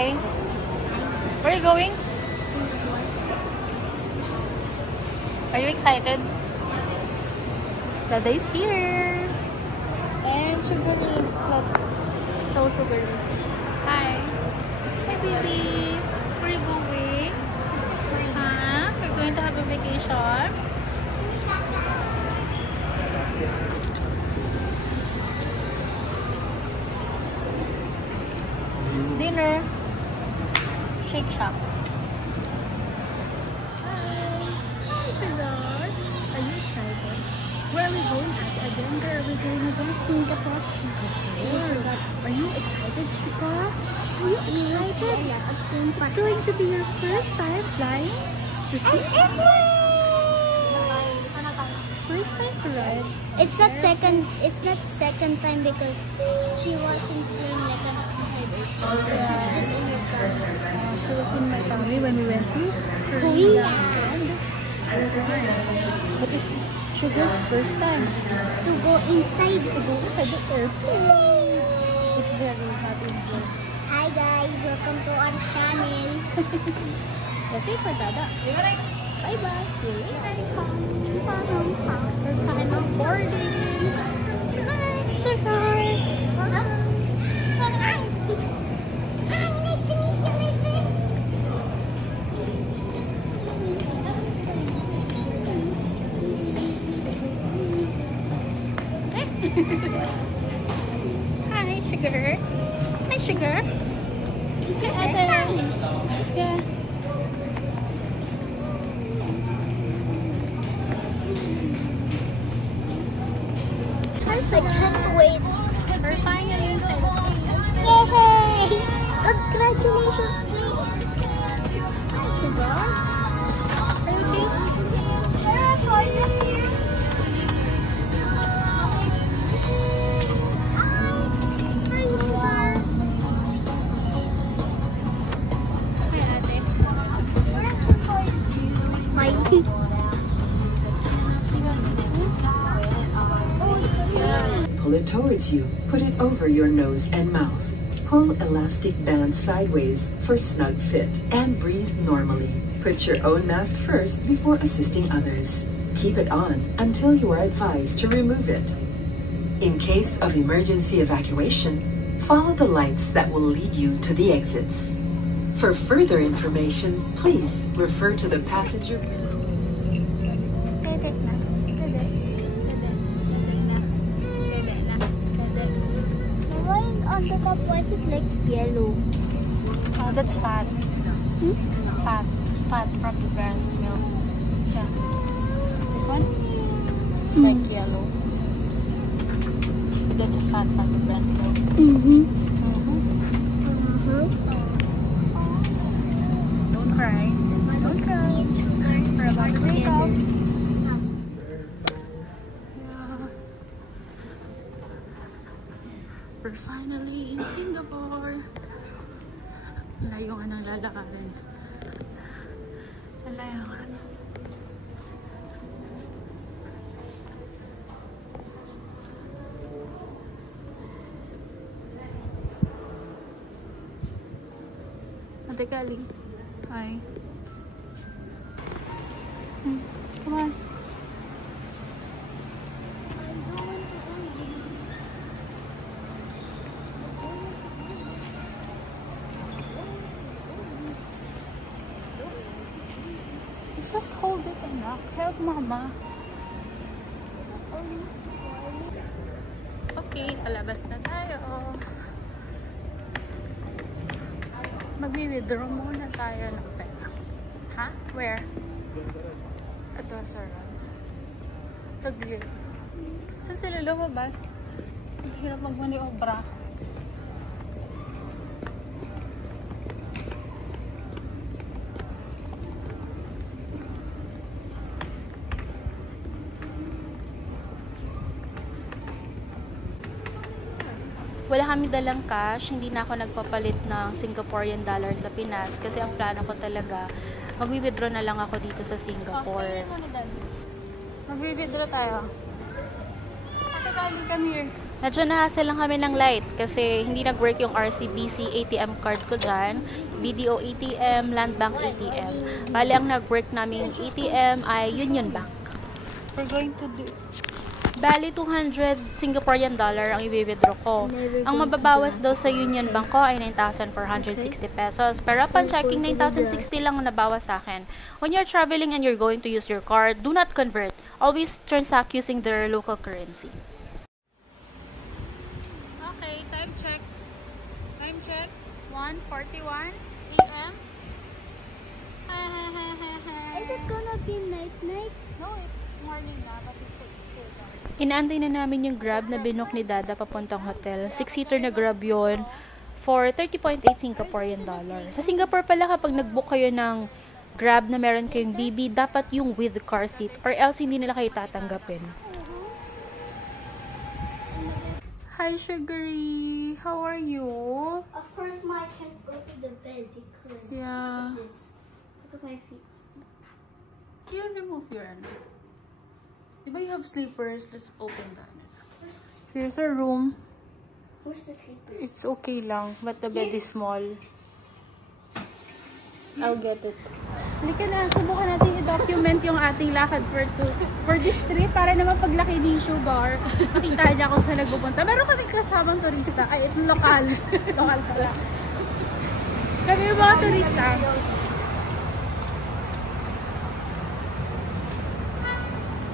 Hi. Where are you going? Are you excited? Dada is here. And Sugary. Let's show Sugary. Hi. Hi, baby. Where are you going? Huh? We're going to have a vacation? Dinner. Shake Shack. Hi, sweetheart. Are you excited? Where are we going at again? Where are we going again? Singapore. Are you excited, Shika? Are you excited? It's going to be your first time flying to Singapore. First time to ride. It's not second time because she wasn't slaying like an inside. She's just in her tummy. She was in my tummy when we went to Korea. But it's Sugar's first time To go inside. to go inside the airplane. It's very happy. Hi guys, welcome to our channel. Let's wait for Dada. Bye-bye. See you later. We're final boarding. Hi, Sugar. Nice to meet you, my friend. Hi, Sugar. Hi, Sugar. It's your first time. Yeah. I can't wait. We're finally inside. Yay! Congratulations, Sugar. Are you okay? Pull it towards you. Put it over your nose and mouth. Pull elastic band sideways for snug fit and breathe normally. Put your own mask first before assisting others. Keep it on until you are advised to remove it. In case of emergency evacuation, follow the lights that will lead you to the exits. For further information, please refer to the passenger. On the top, why is it like yellow? Oh, that's fat. Fat from the breast milk. Yeah. This one? It's like yellow. That's a fat from the breast milk. Don't cry. Don't cry. We're about to wake up. We're finally in Singapore. Layo nga ng lalakarin. Layo nga. Ate Kali. Hi. Come on. Just hold it, anak. Help mama. Okay, palabas na tayo. Mag-withdraw muna tayo ng pera. Ha? Where? Ito, sa runs. Sa grill. Saan sila lumabas? Ang hirap magmaniobra. Wala kami dalang cash, hindi na ako nagpapalit ng Singaporean dollar sa Pinas kasi ang plano ko talaga, mag-withdraw na lang ako dito sa Singapore. Mag-withdraw tayo. Ate Kali, come here. Medyo na-hassle lang kami ng light kasi hindi nag-work yung RCBC ATM card ko dyan. BDO ATM, Land Bank ATM. Bali, ang nag-work namin ATM ay Union Bank. We're going to do... Bali, 200 Singaporean dollar ang i-withdraw ko. Ang mababawas daw sa Union Bank ko ay 9,460 pesos. Pero upon checking, 9,060 lang ang nabawas sa akin. When you're traveling and you're going to use your card, do not convert. Always transact using their local currency. Okay, time check. Time check. 1:41 a.m. Is it gonna be night? No, it's morning na, but it's still dark. Inaantay na namin yung Grab na binook ni Dada papuntang hotel. 6-seater na Grab yon for 30.8 Singaporean dollar. Sa Singapore pala, kapag nag-book kayo ng Grab na meron kayong BB, dapat yung with car seat or else hindi nila kayo tatanggapin. Hi, Sugary! How are you? Of course, I can't go to the bed because Yeah. of this. Look at my feet. You remove your ano. Diba you have sleepers? Let's open that. Here's our room. Where's the sleepers? It's okay lang, but the bed is small. I'll get it. Halika na, subukan natin i-document yung ating lakad for this trip para naman paglaki ni Sugar, makita niya kung saan nagpupunta. Meron kami kasamang turista. Ay, ito lokal. Lokal pala. Kami yung mga turista.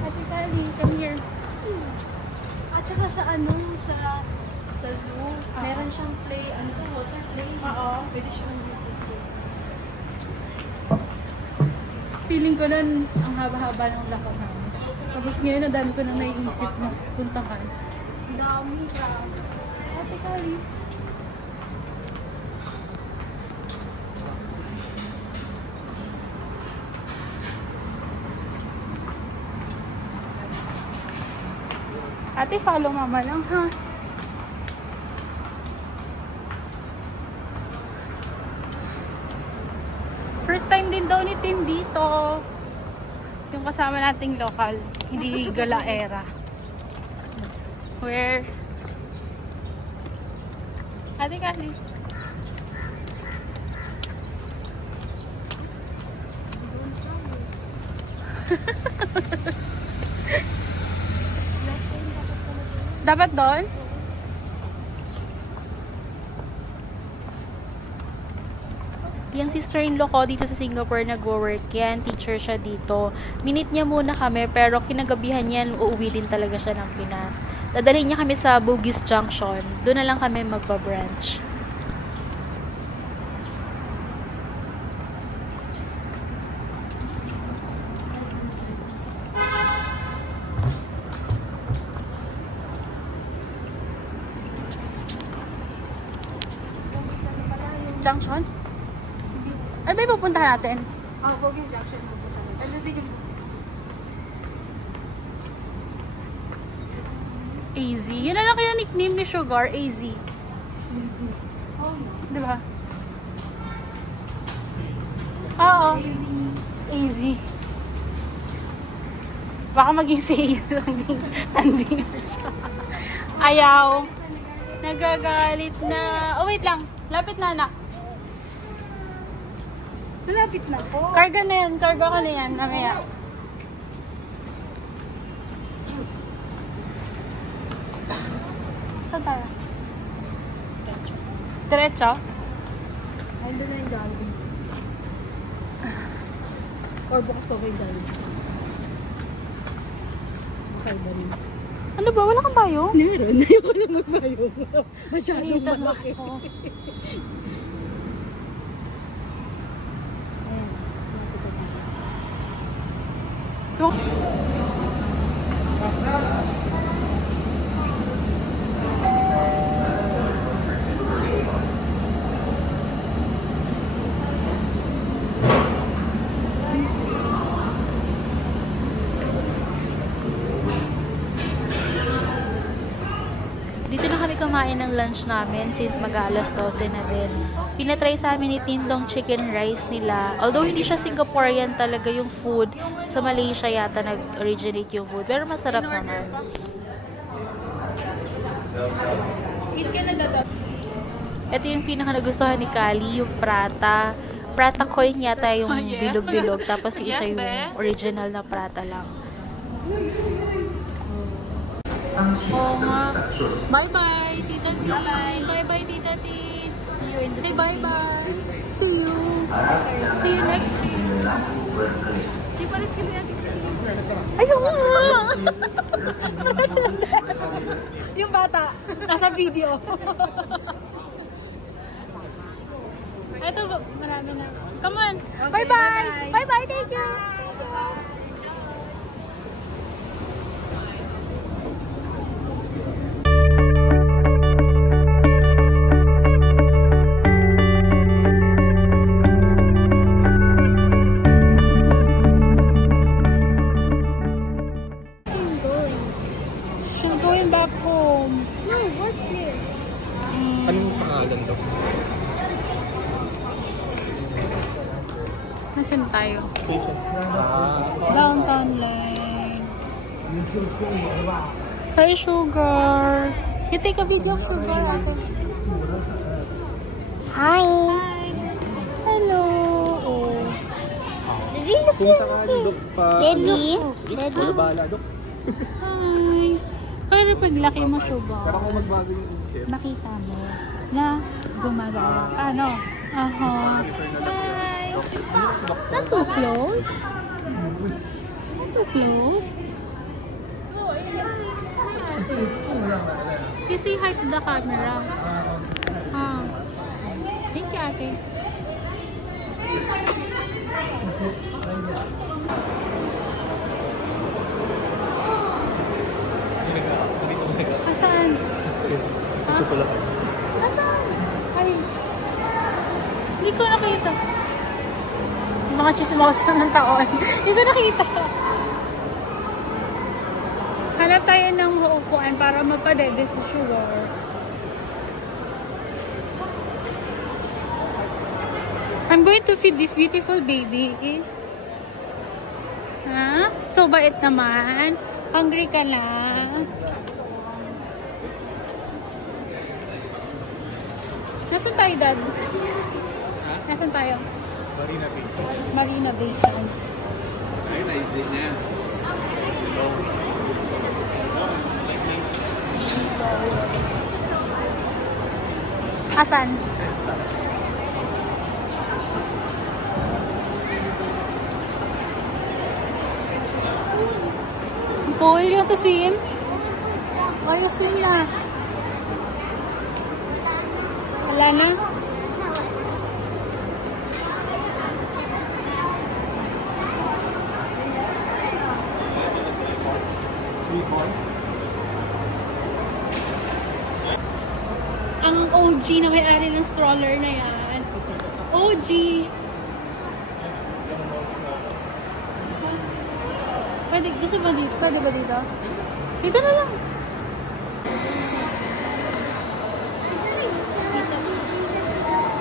Ate Tali, come here. At saka sa ano, sa zoo, meron siyang play, ano to, water play. Oo. Pwede siyang feeling ko nun, ang haba-haba ng lakad namin. Tapos ngayon, ang dami ko nang naiisip na puntahan. Dami ka. Ate Kali. Ate, follow mama lang, ha? First time din daw ni Tin dito. Yung kasama nating local. Hindi galaera. Where? Ate Kali. Dapat doon? Yung sister-in-law ko dito sa Singapore nagwo-work yan. Teacher siya dito. Minute niya muna kami pero kinagabihan yan, uuwi din talaga siya ng Pinas. Dadalhin niya kami sa Bugis Junction. Doon na lang kami magpa-branch. Junction? Ano ba yung pupuntahan natin? Bugis Junction. AZ. Yun na lang kaya nickname ni Sugar, AZ. Diba? Oo. AZ. Baka maging si AZ landing na siya. Ayaw. Nagagalit na. Oh, wait lang. Lapit na, anak. Malapit na po. Karga na yan. Karga ka na yan. Mamaya. Saan tayo? Diretso? Ay, doon na yung Jollibee. Or bukas pa ba yung Jollibee? Okay ba rin? Ano ba? Wala kang bayo? Meron. Ayoko lang magbayo. Masyadong Nakita malaki. ako. Dito na kami kumain ng lunch namin since mag-alas 12 na din. Pinatry sa amin ni Tindong chicken rice nila. Although hindi siya Singaporean talaga yung food, sa Malaysia yata nag-originate yung food. Pero masarap naman. Eat ka na dada. Ito yung pinaka nagustuhan ni Kali, yung Prata. Prata coin yata yung bilog-bilog. Tapos yung isa yung original na Prata lang. Oo nga. Bye-bye, Tita T. Bye-bye, Tita T. See you in the bye-bye. See you. See you next week. Di pa rin sila natin. Ayun nga! Yung bata, nasa video. Ito, marami na. Come on. Bye-bye. Bye-bye. Thank you. She's going back home. No, what's this? Anong pangalan daw? Nasaan tayo? Station. Downtown Line. Hi, Sugar. You take a video of Sugar, ate. Hi. Hi. Hello. Oh. Really? Kung sakali, Dok, pa... Baby? Sige, wala bahala, Dok. Hi. Pero paglaki mo, Sugar, Pero kung magbago yung isip, makita mo na gumagawa ka, no? Aha. Hi. Not too close. Not too close. You say hi to the camera. Ah. Thank you, ate. Asaan? ito pala. Asaan? Ay. Hindi ko nakita. Mga chismosa ng taon. Hindi ko nakita. Hanap tayo ng uupuan para mapadede si Sugar. I'm going to feed this beautiful baby. Ha? So bait naman. Hungry ka na. Nasaan tayo, Dad? Nasaan tayo? Marina Bay. Marina Bay Sands. Ayun, na-idea niya. Asan? Paul, you want to swim? Why you swim na? Wala na? Ang OG na may-ari ng stroller na yan. OG! Pwede, gusto ba dito? Pwede ba dito? Dito na lang.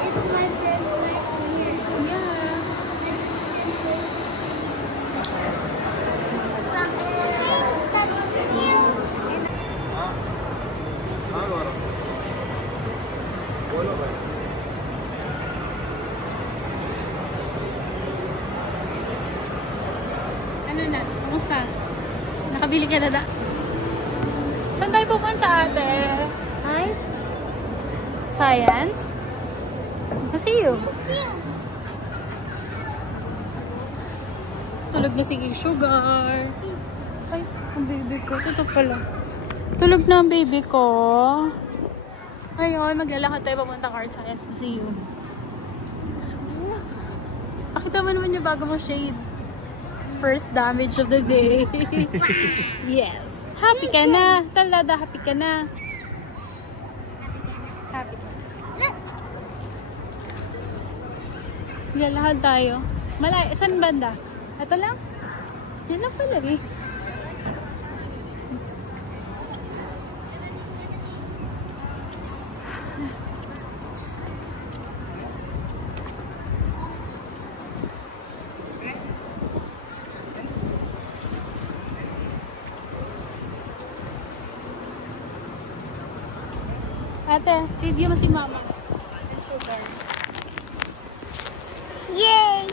It's my first night here. Yeah. Ano na? Kamusta? Nakabili ka na da? Saan tayo pupunta, ate? Hi. Science? Kasi yun. Tulog na si Sugar. Ay, ang baby ko. Ito pala. Tulog na ang baby ko. Ay, maglalakad tayo papuntang Art Science Museum. Pakita mo naman yung bago mo shades. First damage of the day. Yes. Happy ka na. Talada, happy ka na. Happy. Lalakad tayo. Malay, saan banda? Ito lang? Yan lang pala eh. Ate, video mo si mama. Yay!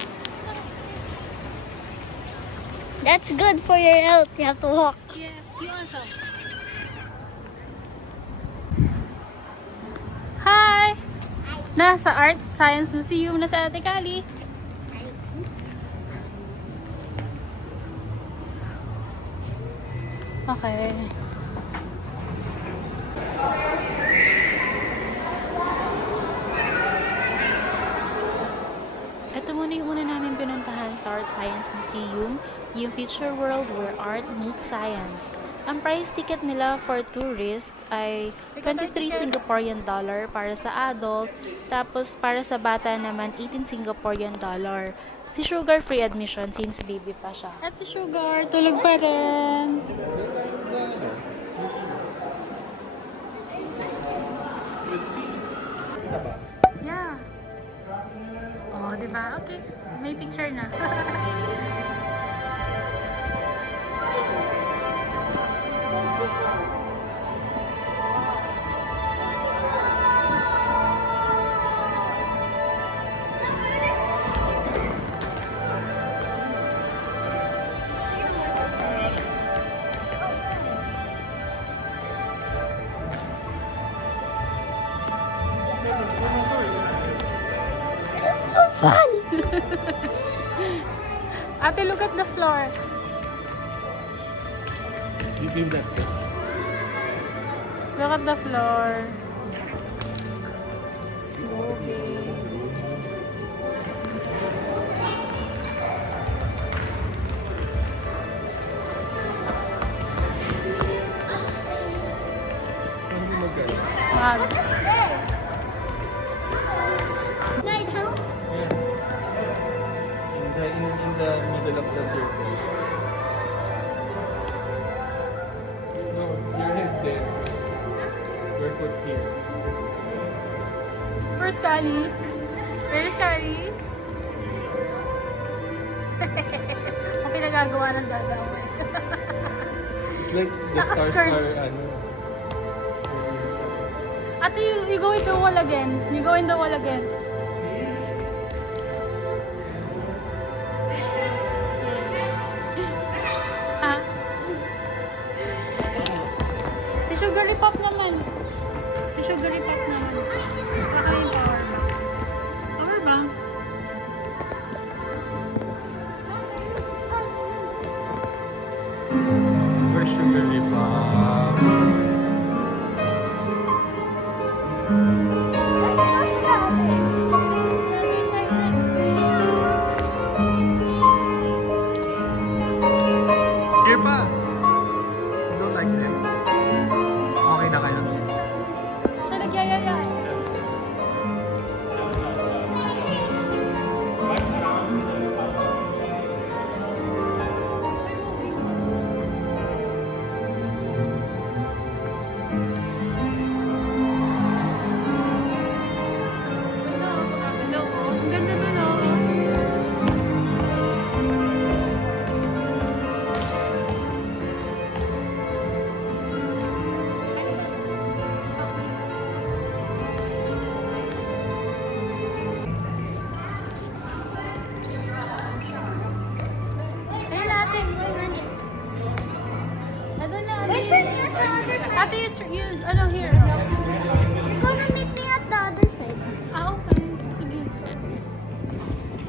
That's good for your health. You have to walk. Yes, you also. Hi! Nasa Art Science Museum na sa Ate Kali. Okay. Ito muna yung una namin pinuntahan sa Art Science Museum, yung Future World where art meets science. Ang price ticket nila for tourist ay 23 Singaporean dollar para sa adult, tapos para sa bata naman 18 Singaporean dollar. Si Sugar free admission since baby pa siya. At si Sugar, tulog pa rin. Yeah. Oh, diba? Okay. May picture na. Ate, look at the floor. You give that first. Look at the floor. It's moving. Wow. Lighthouse? Yeah. In the middle of the circle. No, your head there. Your foot here. Where's Kali? Where's Kali? Ang pinagagawa ng dadaw. It's like the stars Naka-skirt. are ano. Ate, you go in the wall again. You go in the wall again. Ha? Si Sugary Pop naman. Si Sugary Pop naman. Saka yung power bank. Power bank? Where's Sugar Pop? Here pa! You don't like them? Okay na kaya? Siya nagyayaya eh. Ang ganda dun oh. Ayun natin. Ano na? Wait for me at the other side. Ate, you ano here? You're gonna meet me at the other side. Ah, okay. Sige.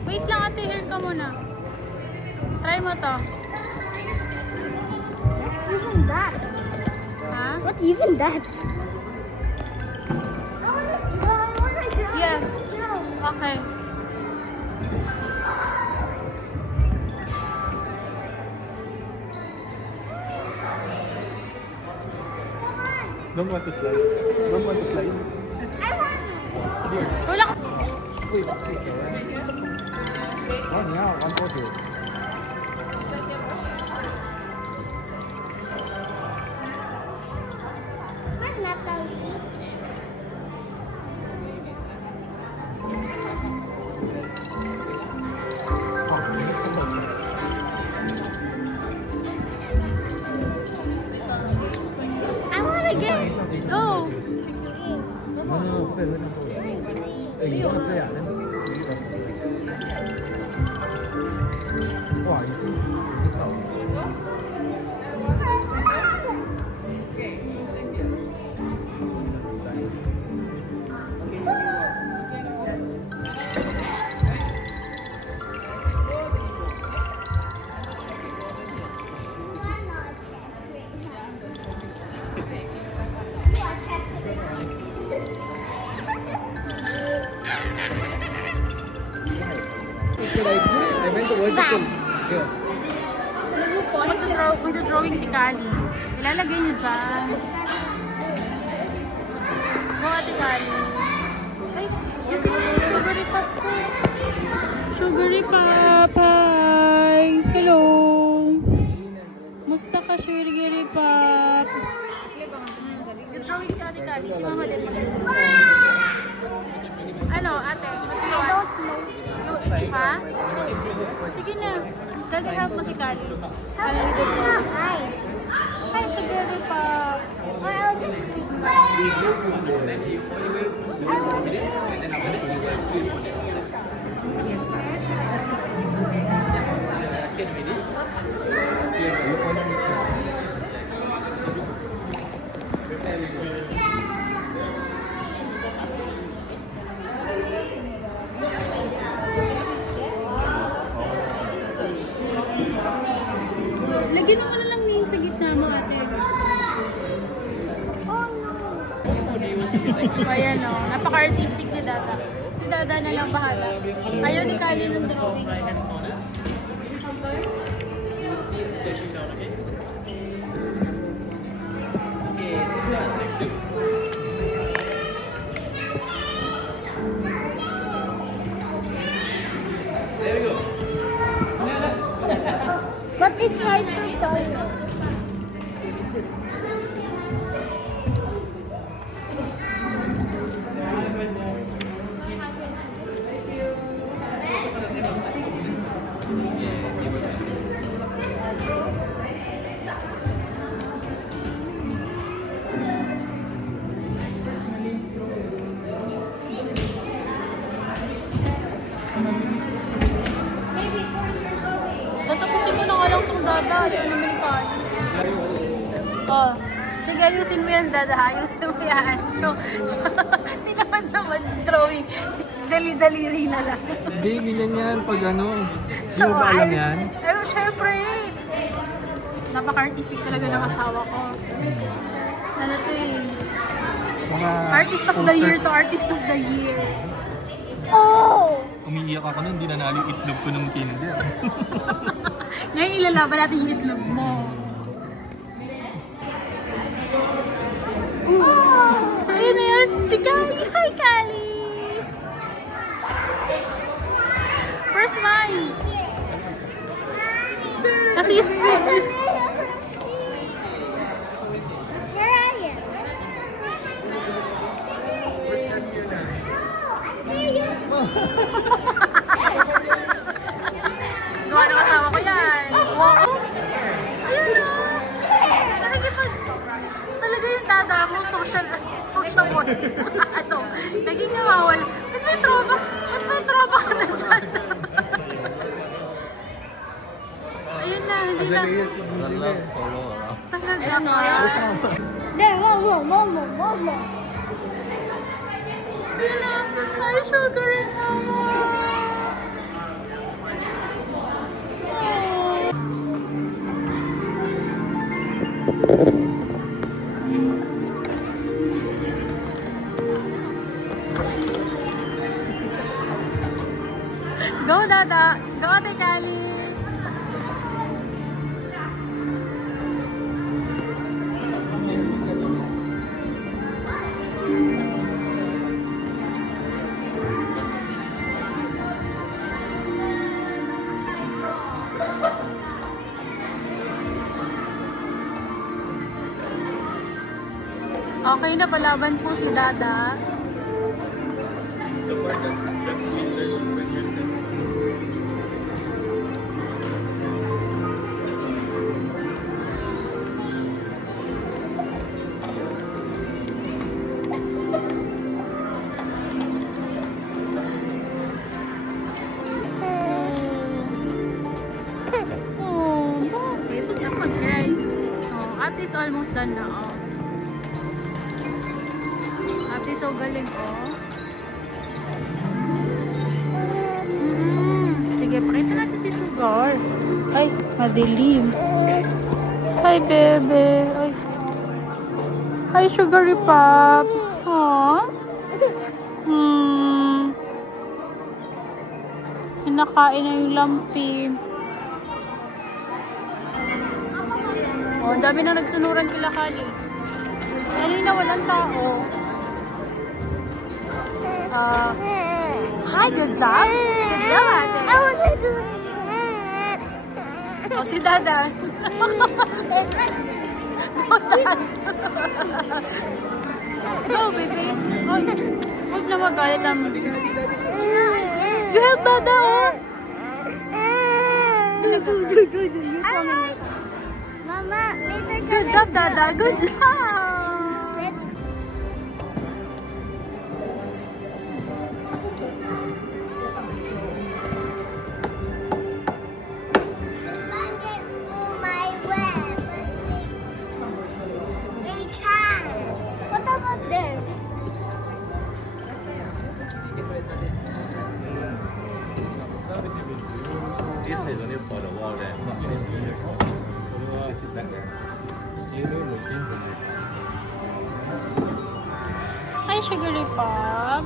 Wait lang ate, here ka muna. Try mo to. Even that. Ha? What's even that? Yes. Okay. Don't want to slide. Don't want to slide. Here. Wala ka. Wait. One now, one photo. Where's Natalie? I wanna get. Go. 会上做的。哎，哇，对呀，哇，已经少了。I went to vertical. Yeah. Magdodrawing si Kali. Ilalagay niyo dyan. Go, Ate Kali. Ay, yes, sugary pop ko. Sugary pop, hi. Hello. Musta ka, sugary pop? Drawing si Ate Kali. Si Mama din. Ano, ate? I don't know. Ha? Sige na. Daddy, help mo si Kali. Hi. Hi, sugary pop. Or I'll just Lagyan mo na lang name sa gitna mo, ate. Oh no. Ayan o, napaka-artistic ni Dada. Si Dada na lang bahala. Ayaw ni Kali ng drawing. But it's hard to follow. Tatapusin mo na nga lang itong Dada. Ayaw naman ni Kali. Oh, sige, ayusin mo yan, Dada. Ayusin mo yan. So, hindi naman drawing. Dali-dali na lang. Hindi, ganyan yan pag ano. Hindi mo ba alam yan? Eh, syempre. Napaka-artistic talaga ng asawa ko. Ano to eh? Mga Artist of the year to artist of the year. Oh! Umiiyak ako nun, hindi nanalo yung itlog ko ng Tinder. Ngayon ilalaban natin yung itlog mo. Oh! Ayun na yan! Si Kali! Hi, Kali! First mine! Kasi yung screen. Where are you? Gawa ng asawa ko yan. Wow! Ayun na! Nakikipag... Talaga yung Dada mo, social work. Tsaka ano, naging nawawal. Ba't may tropa? Ba't may tropa ka na dyan? Ayun na, hindi na. Talaga ka. There, Momo. Ayun na. Hi, sugar and mama. Go, Dada. Go, Ate Kali. Okay na, palaban po si Dada. The word that's sweetest when you're standing. done na, oh. Ate, so galing, oh. Sige, pakita natin si Sugar. Ay, madilim. Hi, bebe. Ay. Hi, Sugary Pop. Aww. Hinakain na yung lampin. Oh, ang dami na nagsunuran kila Kali. Kanina walang tao. Hi, good job. Good job. I want to do it. Oh, si Dada. Go, Dad. Go, baby. Ay, huwag na magalit ang... You help Dada, oh. Mama, later ka. Good job, Dada. Good job. What about there? Hi, Sugary Pop.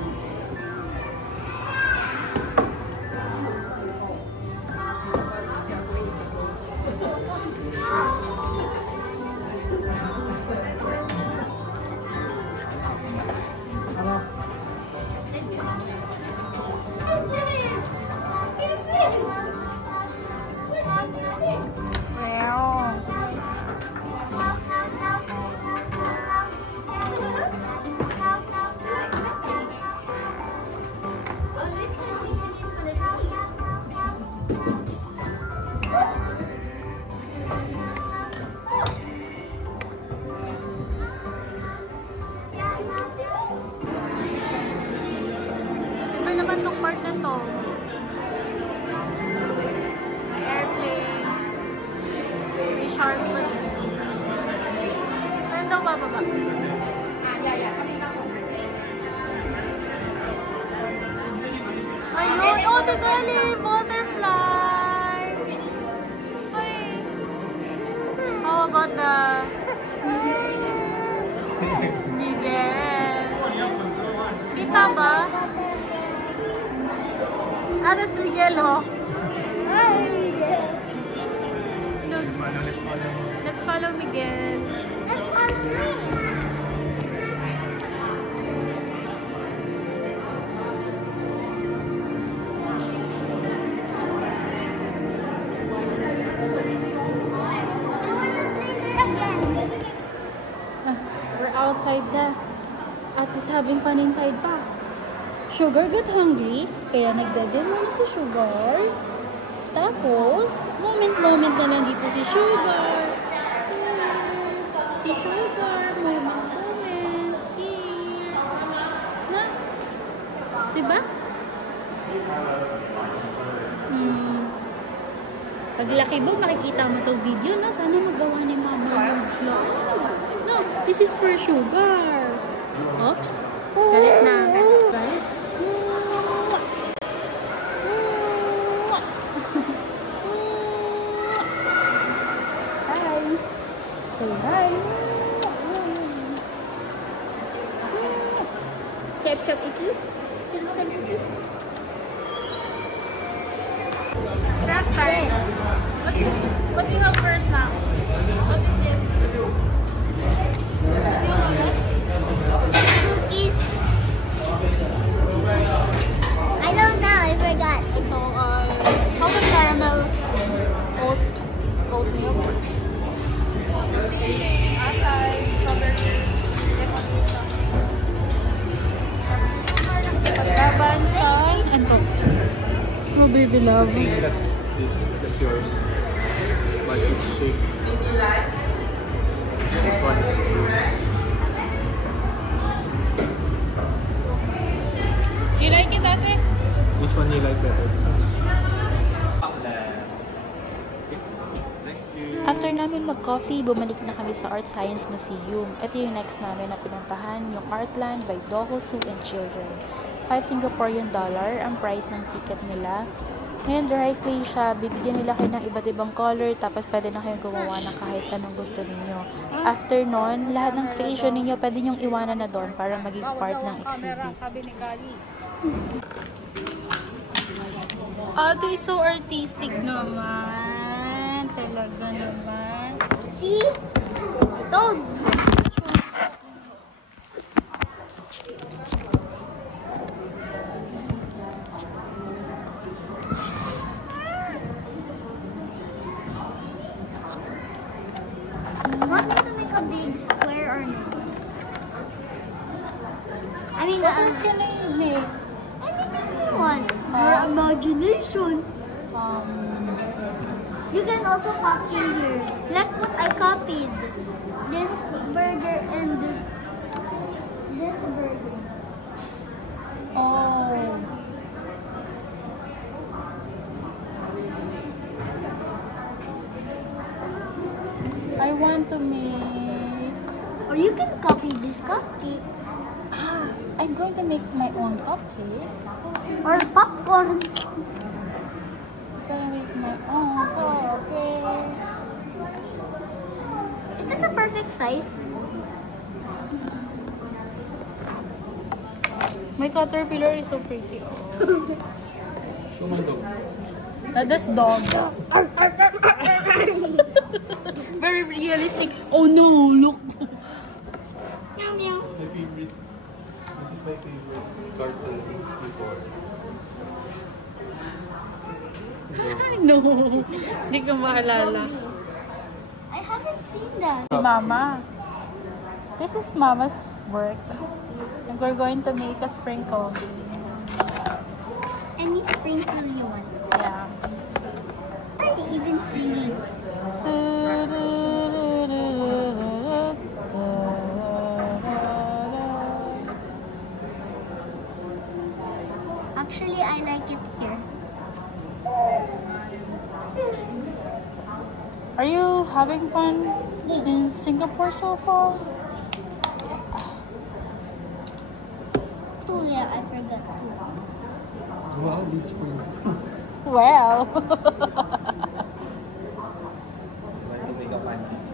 Iba naman tong part na to. May airplane. May shark pa din. Saan daw bababa? Ayun! Oh, tagali! Butterfly! Ay! How about the... Miguel? Kita ba? Ah, that's Miguel, oh. Look. Let's follow Miguel. We're outside na. At is having fun inside pa. Sugar got hungry, kaya nagdadin muna si Sugar. Tapos, moment-moment na lang dito si Sugar. Si Sugar, moment. Here. Na? Diba? Paglaki mo, makikita mo itong video na. Sana magawa ni Mama yung vlog. No, this is for Sugar. Oops. Galit na. Galit. Hi. Say hi. Chop chop itis. Chop chop itis. Snack time. What do you have first now? What is this? Cookies. I don't know. I forgot. Ito, salted caramel oat milk. Asay, strawberry, paglaban sa ito. Oh, baby love. That's yours. But it's shake. This one is You like it, ate? which one you like better? Thank you. After namin mag-coffee, bumalik na kami sa Art Science Museum. Ito yung next namin na pinuntahan, yung Artland by Doho Sue and Children. 5 Singaporean dollar ang price ng ticket nila. Ngayon, dry clay siya. Bibigyan nila kayo ng iba't ibang color, tapos pwede na kayong gumawa ng kahit anong gusto ninyo. After nun, lahat ng creation ninyo, pwede nyong iwanan na doon para maging part ng exhibit. Ito is so artistic naman. Talaga naman. See? Told. Want me to make a big square or no? I mean, What else can I make? one. Your imagination. You can also copy here. Like what I copied. This burger and this burger. Oh. I want to make... Or you can copy this cupcake. I'm going to make my own cupcake. Or popcorn. I'm gonna make my own cupcake. Is this a perfect size? My caterpillar is so pretty. Show my dog. That's dog. Very realistic. Oh no, look. Meow meow. My favorite. This is my favorite cartoon before. No. Hindi ko maalala. I haven't seen that. Si Mama. This is Mama's work. And we're going to make a sprinkle. Any sprinkle you want. Yeah. Are you even singing? Actually, I like it here. Are you having fun in Singapore so far? Oh yeah, I forgot to. Wow, beach sprinkles. Well. Like to make a pancake.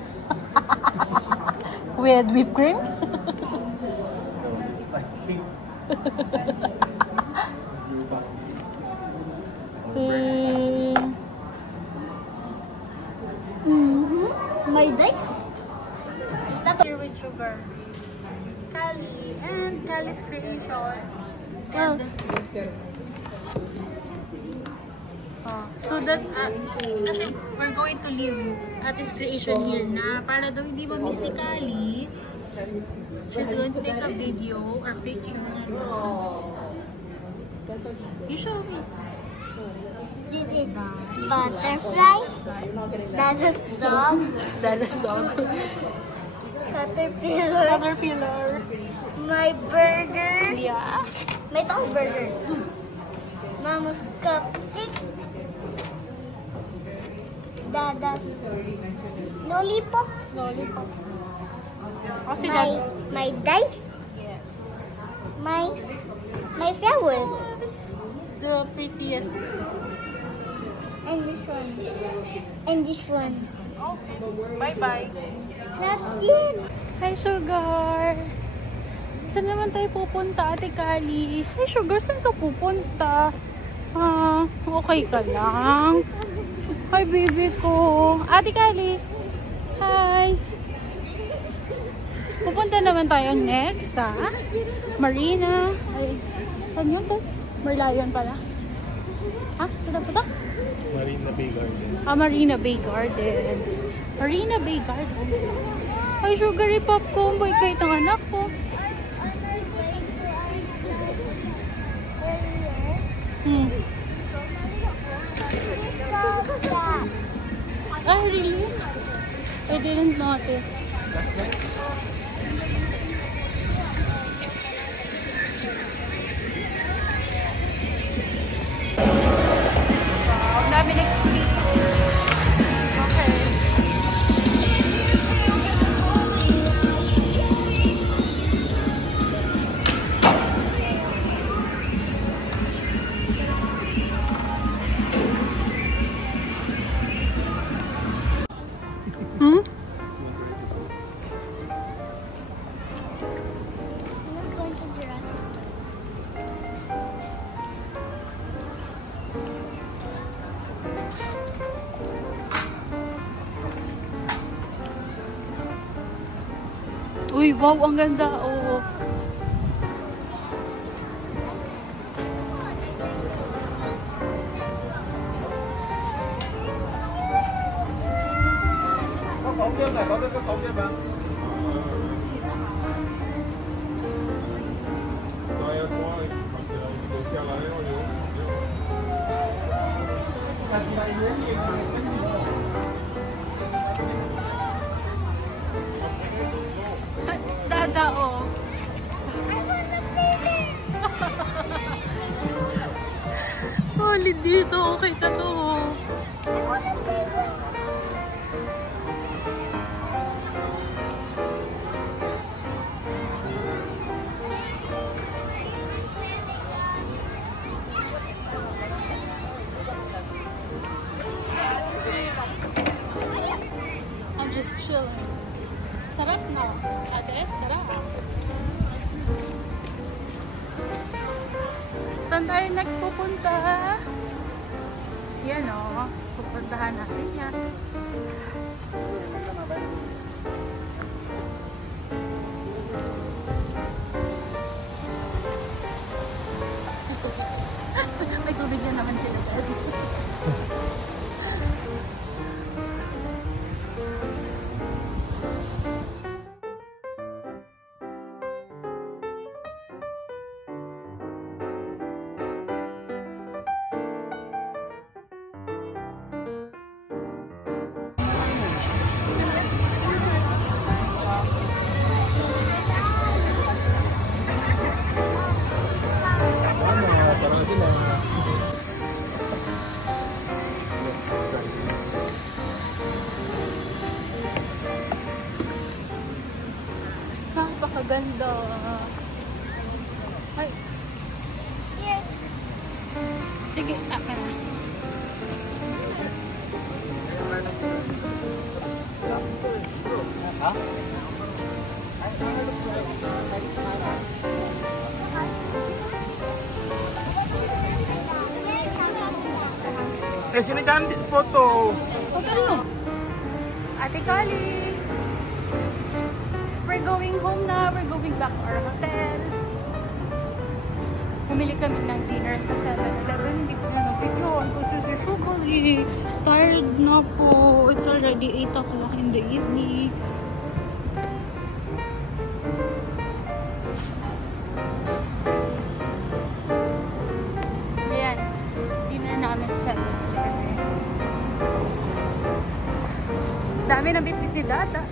With whipped cream? No, just pancake. Blue pancake. My dice? Is that Here with sugar. Kali and Kali's creation. well, So that, kasi we're going to leave Ate's creation here na para daw hindi ma-miss ni Kali, she's going to take a video or picture. You show me. this is butterfly. That is dog. Dallas dog. Caterpillar. Caterpillar. My burger. Yeah. My dog burger. Mama's cupcake. Dada's lollipop. Lollipop. Kasi My, that. my dice. Yes. My flower. This is the prettiest. And this one. And this one. Bye-bye. Not yet. Hi, Sugar! Saan naman tayo pupunta, Ate Kali? Hi, Sugar! Saan ka pupunta? Okay ka lang? Hi, baby ko! Ate Kali! Hi! Pupunta naman tayo next sa Marina. Ay, saan yun po? Merlion pala. Ha? Saan po to? Marina Bay Garden. Marina Bay Gardens. Marina Bay Gardens. Ay, sugary popcorn. Bait-bait ng anak ko. Ah, really? I didn't notice. Wow, dami nag-speak. Okay. Wow, ang ganda. Oh. Dada, oh. Solid dito. Okay ka to. I'm just chilling. Sarap na. Ate, sarap. Saan tayo next pupunta? Yan o. Pupuntahan natin yan. May tubig na naman sila. Napakaganda. Ay. Sige, akin na. Sini cantik foto. Ate Kali. We're going home na. We're going back to our hotel. Bumili kami ng dinner sa 7-Eleven. Hindi ko na nabigyan kasi si Sugar tired na po. It's already 8 o'clock in the evening. Ayan. Dinner namin sa 7-Eleven. Dami na bitbit ni Dada.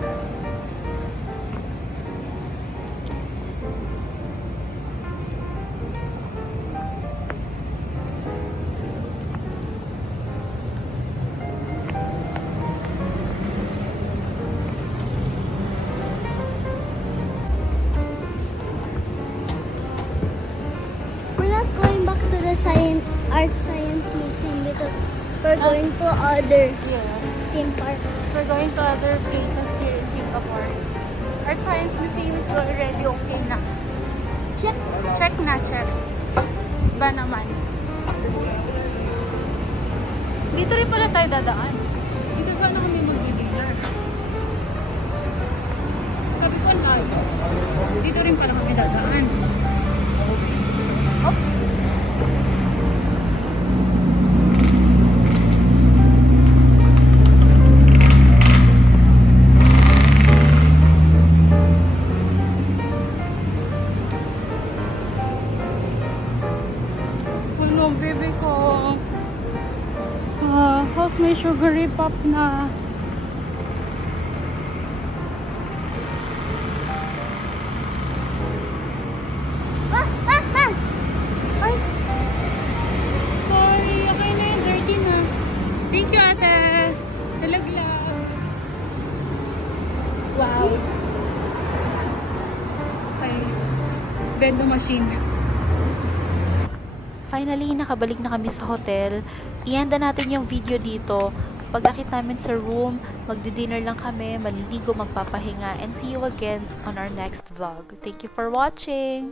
Art Science Museum because we're going to other theme park. We're going to other places here in Singapore. Art Science Museum is already okay na. Check. Check na, check. Ba naman. Dito rin pala tayo dadaan. Dito sana kami mag-dinner. Sabi ko na, dito rin pala kami dadaan. Oops. Baby ko. How's my sugary pop na? Ay! Sorry, okay na yun. Dirty na. Thank you, ate. Talaglag. Wow. Okay. Bendo machine. Finally, nakabalik na kami sa hotel. I-enda natin yung video dito. Pag-akit namin sa room, magdi-dinner lang kami, maliligo, magpapahinga, and see you again on our next vlog. Thank you for watching!